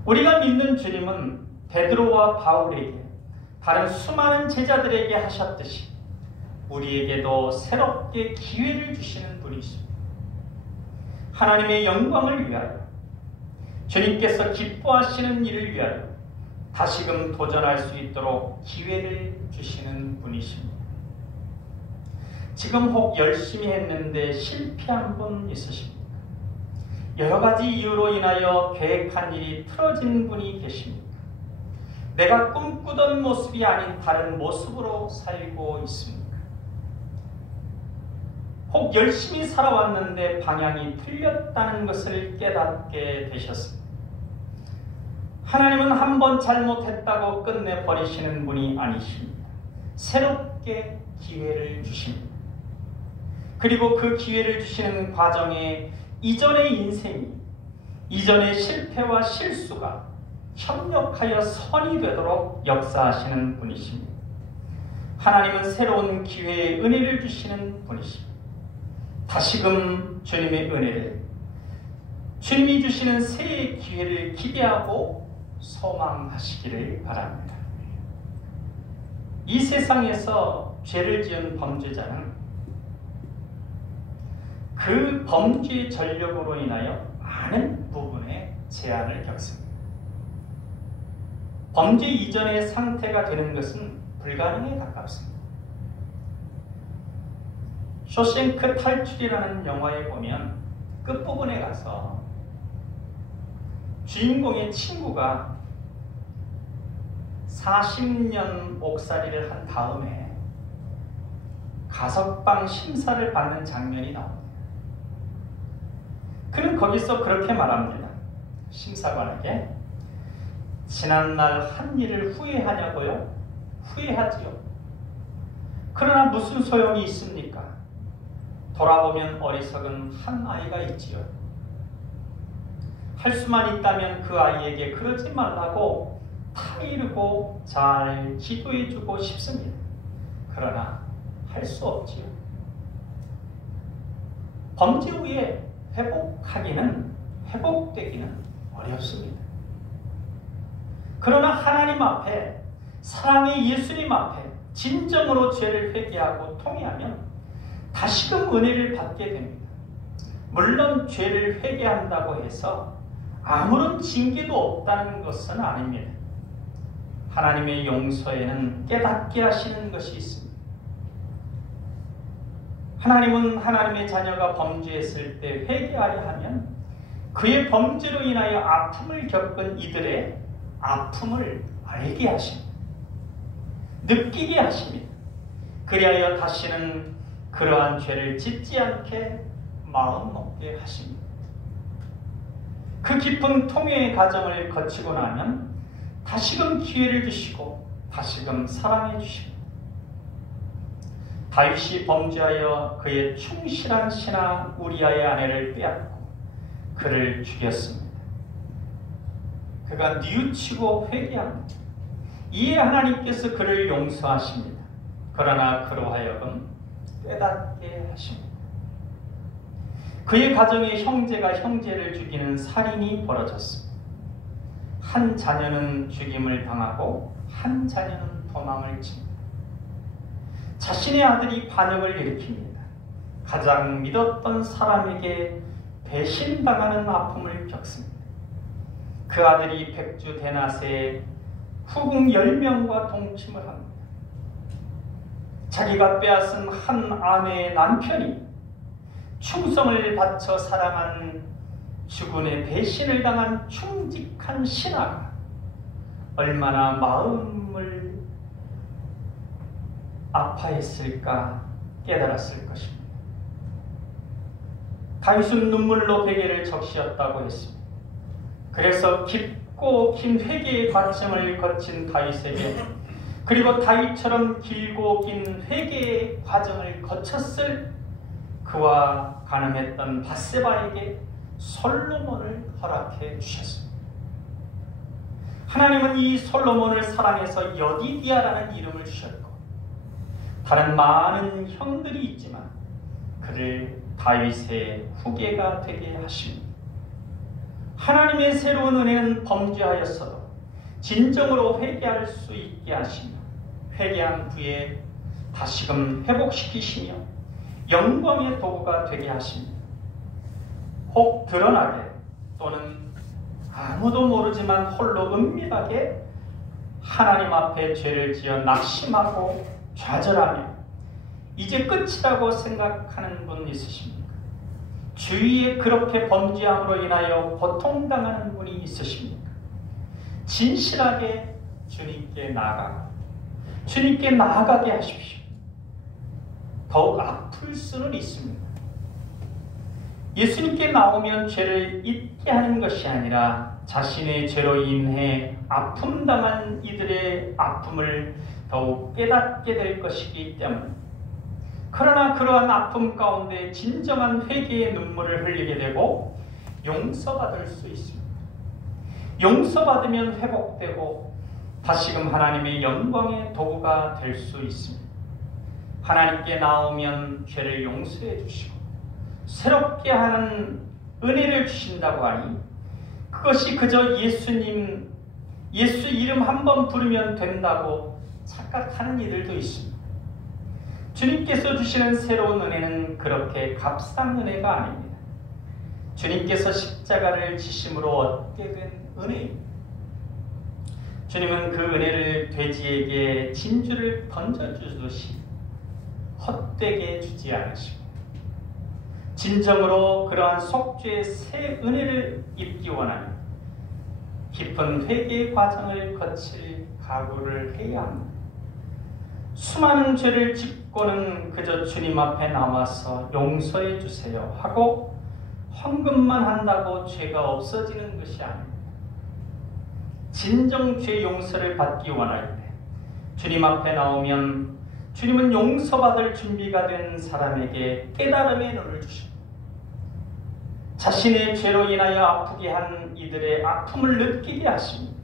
우리가 믿는 주님은 베드로와 바울에게 다른 수많은 제자들에게 하셨듯이 우리에게도 새롭게 기회를 주시는 분이십니다. 하나님의 영광을 위하여 주님께서 기뻐하시는 일을 위하여 다시금 도전할 수 있도록 기회를 주시는 분이십니다. 지금 혹 열심히 했는데 실패한 분 있으십니까? 여러 가지 이유로 인하여 계획한 일이 틀어진 분이 계십니까? 내가 꿈꾸던 모습이 아닌 다른 모습으로 살고 있습니까? 혹 열심히 살아왔는데 방향이 틀렸다는 것을 깨닫게 되셨습니다. 하나님은 한 번 잘못했다고 끝내버리시는 분이 아니십니다. 새롭게 기회를 주십니다. 그리고 그 기회를 주시는 과정에 이전의 인생이, 이전의 실패와 실수가 협력하여 선이 되도록 역사하시는 분이십니다. 하나님은 새로운 기회의 은혜를 주시는 분이십니다. 다시금 주님의 은혜를, 주님이 주시는 새해 기회를 기대하고 소망하시기를 바랍니다. 이 세상에서 죄를 지은 범죄자는 그 범죄 전력으로 인하여 많은 부분에 제한을 겪습니다. 범죄 이전의 상태가 되는 것은 불가능에 가깝습니다. 쇼생크 탈출이라는 영화에 보면 끝부분에 가서 주인공의 친구가 40년 옥살이를 한 다음에 가석방 심사를 받는 장면이 나옵니다. 그는 거기서 그렇게 말합니다. 심사관에게 지난날 한 일을 후회하냐고요? 후회하지요. 그러나 무슨 소용이 있습니까? 돌아보면 어리석은 한 아이가 있지요. 할 수만 있다면 그 아이에게 그러지 말라고 타이르고 잘 기도해주고 싶습니다. 그러나 할 수 없지요. 범죄 후에 회복되기는 어렵습니다. 그러나 하나님 앞에, 사랑의 예수님 앞에 진정으로 죄를 회개하고 통회하면 다시금 은혜를 받게 됩니다. 물론 죄를 회개한다고 해서 아무런 징계도 없다는 것은 아닙니다. 하나님의 용서에는 깨닫게 하시는 것이 있습니다. 하나님은 하나님의 자녀가 범죄했을 때 회개하려 하면 그의 범죄로 인하여 아픔을 겪은 이들의 아픔을 알게 하십니다. 느끼게 하십니다. 그리하여 다시는 그러한 죄를 짓지 않게 마음 먹게 하십니다. 그 깊은 통회의 과정을 거치고 나면 다시금 기회를 주시고 다시금 사랑해 주십니다. 다윗이 범죄하여 그의 충실한 신하 우리아의 아내를 빼앗고 그를 죽였습니다. 그가 뉘우치고 회개합니다. 이에 하나님께서 그를 용서하십니다. 그러나 그로 하여금 깨닫게 하십니다. 그의 가정에 형제가 형제를 죽이는 살인이 벌어졌습니다. 한 자녀는 죽임을 당하고 한 자녀는 도망을 칩니다. 자신의 아들이 반역을 일으킵니다. 가장 믿었던 사람에게 배신당하는 아픔을 겪습니다. 그 아들이 백주 대낮에 후궁 10명과 동침을 합니다. 자기가 빼앗은 한 아내의 남편이 충성을 바쳐 사랑한 주군의 배신을 당한 충직한 신하가 얼마나 마음을 아파했을까 깨달았을 것입니다. 다윗은 눈물로 베개를 적시었다고 했습니다. 그래서 깊고 긴 회개의 과정을 거친 다윗에게 그리고 다윗처럼 길고 긴 회개의 과정을 거쳤을 그와 간음했던 밧세바에게 솔로몬을 허락해 주셨습니다. 하나님은 이 솔로몬을 사랑해서 여디디아라는 이름을 주셨고 다른 많은 형들이 있지만 그를 다윗의 후계가 되게 하십니다. 하나님의 새로운 은혜는 범죄하였어도 진정으로 회개할 수 있게 하시며 회개한 후에 다시금 회복시키시며 영광의 도구가 되게 하십니다. 혹 드러나게 또는 아무도 모르지만 홀로 은밀하게 하나님 앞에 죄를 지어 낙심하고 좌절하며 이제 끝이라고 생각하는 분 있으십니까? 주위에 그렇게 범죄함으로 인하여 고통당하는 분이 있으십니까? 진실하게 주님께 나아가게 하십시오. 더욱 아플 수는 있습니다. 예수님께 나오면 죄를 잊게 하는 것이 아니라 자신의 죄로 인해 아픔당한 이들의 아픔을 더욱 깨닫게 될 것이기 때문입니다. 그러나 그러한 아픔 가운데 진정한 회개의 눈물을 흘리게 되고 용서받을 수 있습니다. 용서받으면 회복되고 다시금 하나님의 영광의 도구가 될 수 있습니다. 하나님께 나오면 죄를 용서해 주시고 새롭게 하는 은혜를 주신다고 하니 그것이 그저 예수 이름 한번 부르면 된다고 착각하는 이들도 있습니다. 주님께서 주시는 새로운 은혜는 그렇게 값싼 은혜가 아닙니다. 주님께서 십자가를 지심으로 얻게 된 은혜입니다. 주님은 그 은혜를 돼지에게 진주를 던져주듯이 헛되게 주지 않으십니다. 진정으로 그러한 속죄의 새 은혜를 입기 원하면 깊은 회개의 과정을 거칠 각오를 해야 합니다. 수많은 죄를 짓고는 그저 주님 앞에 나와서 용서해 주세요 하고 헌금만 한다고 죄가 없어지는 것이 아닙니다. 진정 죄 용서를 받기 원할 때 주님 앞에 나오면 주님은 용서받을 준비가 된 사람에게 깨달음의 눈을 주십니다. 자신의 죄로 인하여 아프게 한 이들의 아픔을 느끼게 하십니다.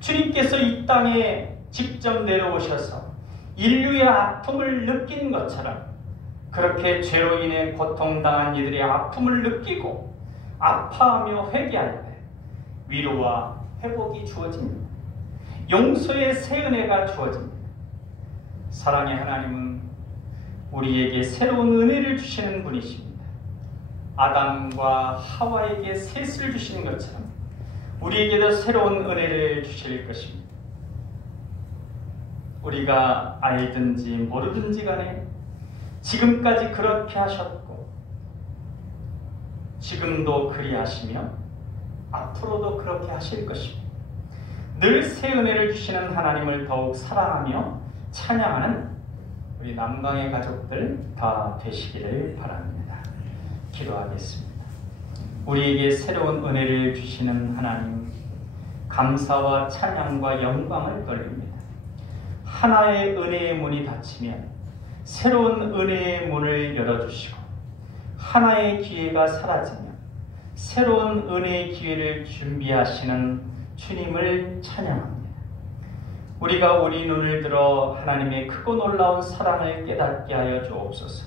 주님께서 이 땅에 직접 내려오셔서 인류의 아픔을 느낀 것처럼 그렇게 죄로 인해 고통당한 이들의 아픔을 느끼고 아파하며 회개할 때 위로와 회복이 주어집니다. 용서의 새 은혜가 주어집니다. 사랑의 하나님은 우리에게 새로운 은혜를 주시는 분이십니다. 아담과 하와에게 셋을 주시는 것처럼 우리에게도 새로운 은혜를 주실 것입니다. 우리가 알든지 모르든지 간에 지금까지 그렇게 하셨고 지금도 그리하시며 앞으로도 그렇게 하실 것입니다. 늘 새 은혜를 주시는 하나님을 더욱 사랑하며 찬양하는 우리 남강의 가족들 다 되시기를 바랍니다. 기도하겠습니다. 우리에게 새로운 은혜를 주시는 하나님, 감사와 찬양과 영광을 돌립니다. 하나의 은혜의 문이 닫히면 새로운 은혜의 문을 열어주시고, 하나의 기회가 사라지면 새로운 은혜의 기회를 준비하시는 주님을 찬양합니다. 우리가 우리 눈을 들어 하나님의 크고 놀라운 사랑을 깨닫게 하여 주옵소서.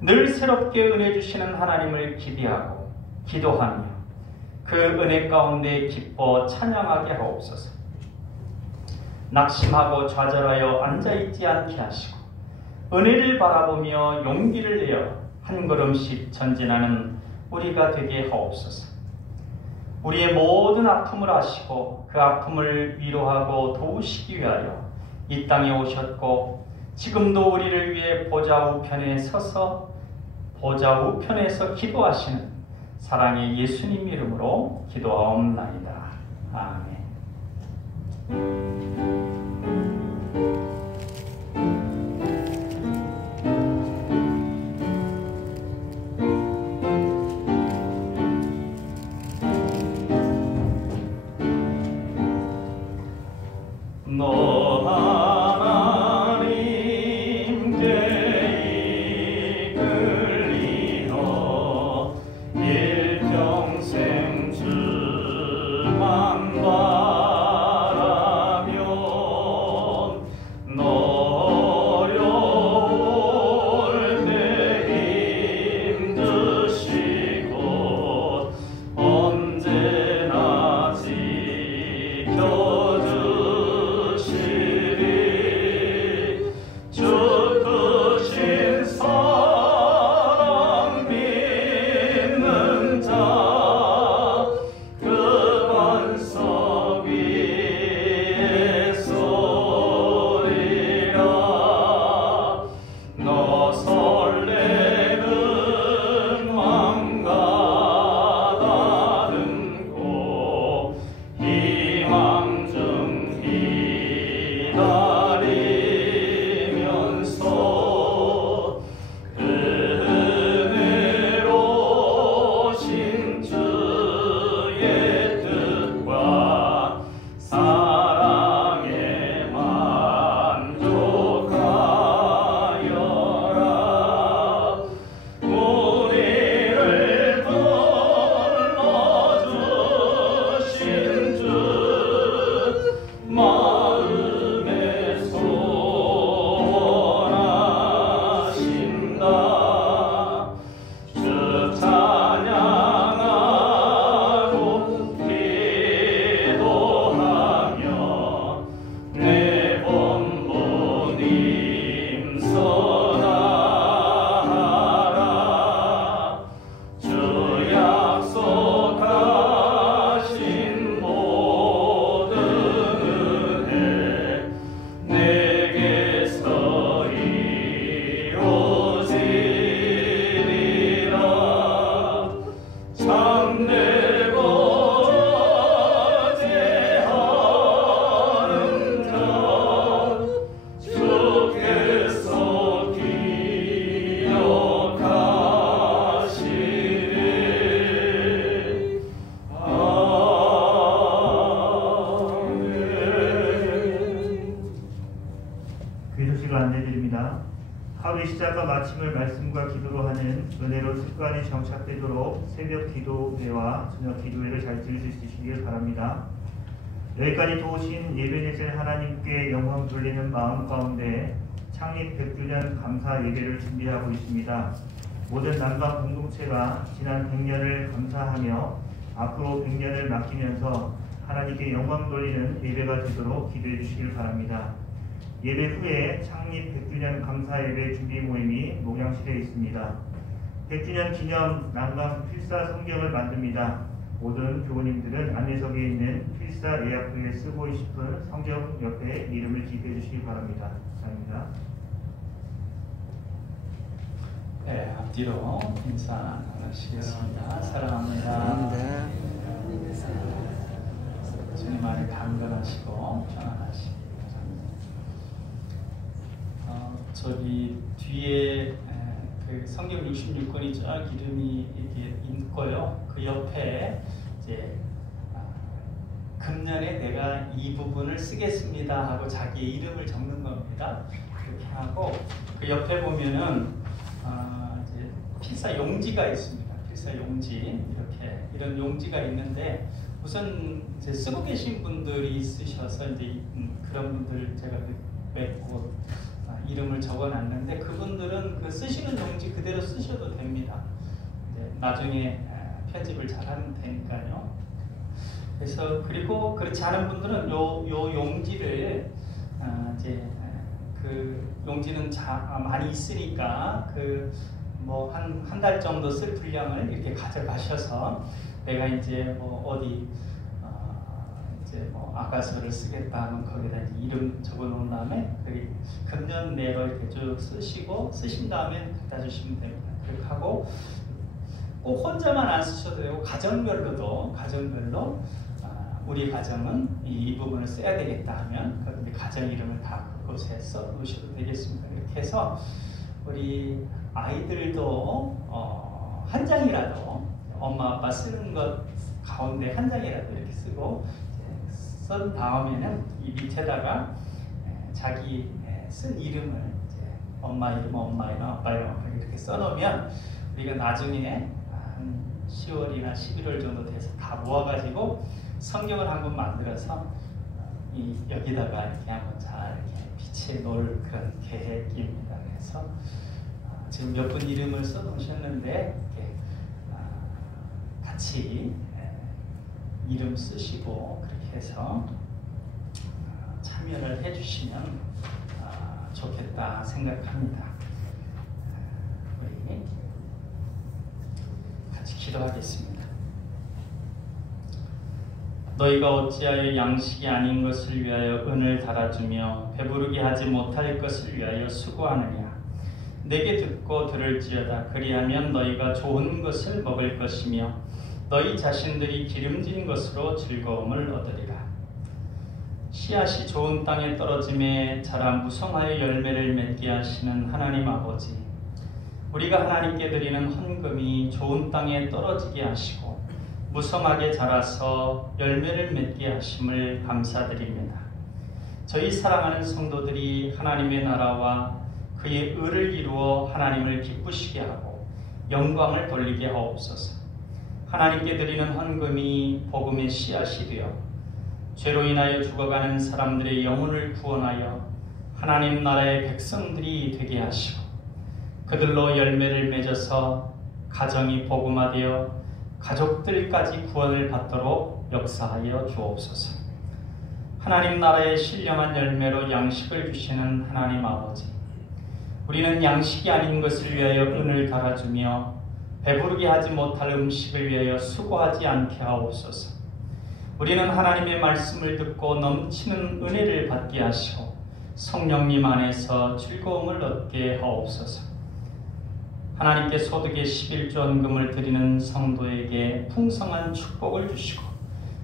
늘 새롭게 은혜 주시는 하나님을 기대하고 기도하며 그 은혜 가운데 기뻐 찬양하게 하옵소서. 낙심하고 좌절하여 앉아있지 않게 하시고 은혜를 바라보며 용기를 내어 한 걸음씩 전진하는 우리가 되게 하옵소서. 우리의 모든 아픔을 아시고 그 아픔을 위로하고 도우시기 위하여 이 땅에 오셨고 지금도 우리를 위해 보좌 우편에서 기도하시는 사랑의 예수님 이름으로 기도하옵나이다. 아멘. 너 하나님께 이끌리어 일평생 주만 바라며 너 어려울 때 힘드시고 언제나 지켜주시리 주 크신 사랑 믿는 자 그 반석 위에 서리라. 너 설레는 마음과 다듬고 희망 중 기다리면서 그 은혜로신 주의 뜻과 사랑에 만족하여라. 우리를 불러주신 주 마음에 소원하신다. 주 찬양하고 기도하며 내 본부님 선하라. 주 약속하신 모든 은혜 내게서 이루어지리라. 참되고 어제하는 자 주께서 기억하시리. 아멘. 교회소식을 안내드립니다. 하루의 시작과 마침을 말씀과 기도로 하는 은혜로 습관이 정착되도록 새벽 기도회와 저녁 기도회를 잘 들을 수 있으시길 바랍니다. 여기까지 도우신 예배내실 하나님께 영광 돌리는 마음 가운데 창립 100주년 감사 예배를 준비하고 있습니다. 모든 남강 공동체가 지난 100년을 감사하며 앞으로 100년을 맡기면서 하나님께 영광 돌리는 예배가 되도록 기도해 주시길 바랍니다. 예배 후에 창립 100주년 감사 예배 준비 모임이 목양실에 있습니다. 100주년 기념 남강 필사 성경을 만듭니다. 모든 교우님들은 안내석에 있는 필사 예약표에 쓰고 싶은 성경 옆에 이름을 기입해 주시기 바랍니다. 감사합니다. 앞뒤로 인사 나누시겠습니다. 사랑합니다. 주님 안에 강건하시고 평안하시기 바랍니다. 저기 뒤에 그 성경 66권이 쫙 이름이 이렇게 있고요. 그 옆에 이제 금년에 내가 이 부분을 쓰겠습니다 하고 자기의 이름을 적는 겁니다. 그렇게 하고 그 옆에 보면은 이제 필사 용지가 있습니다. 필사 용지 이런 용지가 있는데 우선 이제 쓰고 계신 분들이 있으셔서 이제 그런 분들 제가 뵙고 이름을 적어놨는데 그분들은 그 쓰시는 용지 그대로 쓰셔도 됩니다. 나중에 편집을 잘하면 되니까요. 그래서 그리고 그렇지 않은 분들은 요 용지를 이제 그 용지는 많이 있으니까 그 뭐 한 달 정도 쓸 분량을 이렇게 가져가셔서 내가 이제 뭐 어디 이제 뭐 아가서를 쓰겠다 하면 거기다 이제 이름 적어놓은 다음에 그 금년 내로 이렇게 쭉 쓰시고 쓰신 다음에 갖다 주시면 됩니다. 그렇게 하고 꼭 혼자만 안 쓰셔도 되고 가정별로 우리 가정은 이 부분을 써야 되겠다 하면 그 가정 이름을 다 그곳에 써 놓으셔도 되겠습니다. 이렇게 해서 우리 아이들도 한 장이라도 엄마 아빠 쓰는 것 가운데 한 장이라도 이렇게 쓰고 쓴 다음에는 이 밑에다가 자기 쓴 이름을 이제 엄마 이름, 아빠 이름 이렇게 써놓으면 우리가 나중에 한 10월이나 11월 정도 돼서 다 모아가지고 성경을 한번 만들어서 여기다가 이렇게 한번 잘 이렇게 비치해 놓을 그런 계획입니다. 그래서 지금 몇 분 이름을 써놓으셨는데 이렇게 같이 이름 쓰시고 그렇게 해서 참여를 해주시면 좋겠다 생각합니다. 우리 같이 기도하겠습니다. 너희가 어찌하여 양식이 아닌 것을 위하여 은을 달아주며 배부르게 하지 못할 것을 위하여 수고하느냐. 내게 듣고 들을지어다. 그리하면 너희가 좋은 것을 먹을 것이며 너희 자신들이 기름진 것으로 즐거움을 얻으리라. 씨앗이 좋은 땅에 떨어짐에 자라 무성하여 열매를 맺게 하시는 하나님 아버지, 우리가 하나님께 드리는 헌금이 좋은 땅에 떨어지게 하시고 무성하게 자라서 열매를 맺게 하심을 감사드립니다. 저희 사랑하는 성도들이 하나님의 나라와 그의 의를 이루어 하나님을 기쁘시게 하고 영광을 돌리게 하옵소서. 하나님께 드리는 헌금이 복음의 씨앗이 되어 죄로 인하여 죽어가는 사람들의 영혼을 구원하여 하나님 나라의 백성들이 되게 하시고 그들로 열매를 맺어서 가정이 복음화되어 가족들까지 구원을 받도록 역사하여 주옵소서. 하나님 나라의 신령한 열매로 양식을 주시는 하나님 아버지, 우리는 양식이 아닌 것을 위하여 은을 달아주며 배부르게 하지 못할 음식을 위하여 수고하지 않게 하옵소서. 우리는 하나님의 말씀을 듣고 넘치는 은혜를 받게 하시고 성령님 안에서 즐거움을 얻게 하옵소서. 하나님께 소득의 11조헌금을 드리는 성도에게 풍성한 축복을 주시고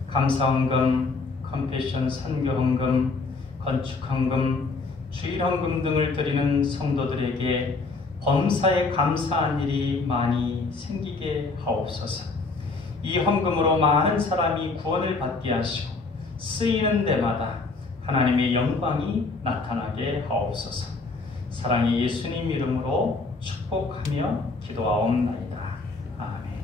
감사헌금, 컴패션 선교헌금, 건축헌금, 주일헌금 등을 드리는 성도들에게 범사에 감사한 일이 많이 생기게 하옵소서. 이 헌금으로 많은 사람이 구원을 받게 하시고 쓰이는 데마다 하나님의 영광이 나타나게 하옵소서. 사랑의 예수님 이름으로 축복하며 기도하옵나이다. 아멘.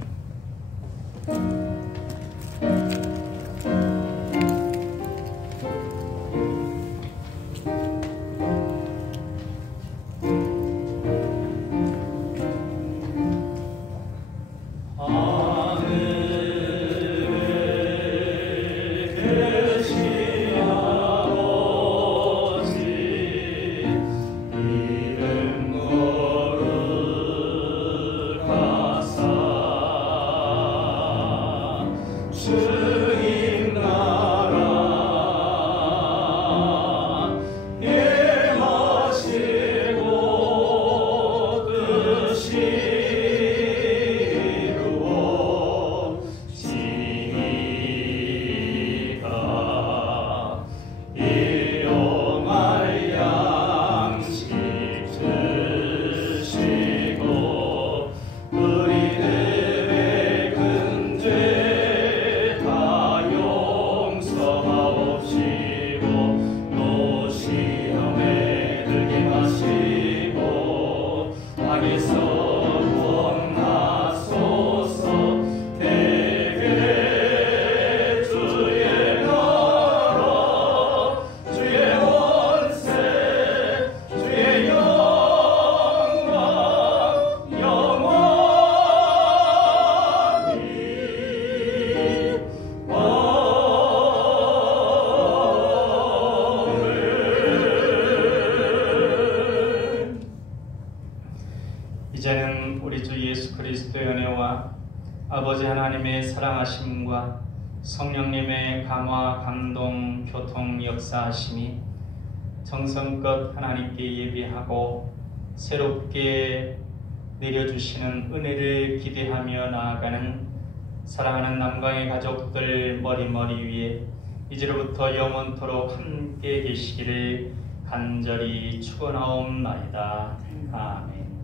이제는 우리 주 예수 그리스도의 은혜와 아버지 하나님의 사랑하심과 성령님의 감화, 감동, 교통, 역사하심이 정성껏 하나님께 예배하고 새롭게 내려주시는 은혜를 기대하며 나아가는 사랑하는 남강의 가족들 머리머리 위에 이제로부터 영원토록 함께 계시기를 간절히 축원하옵나이다. 아멘.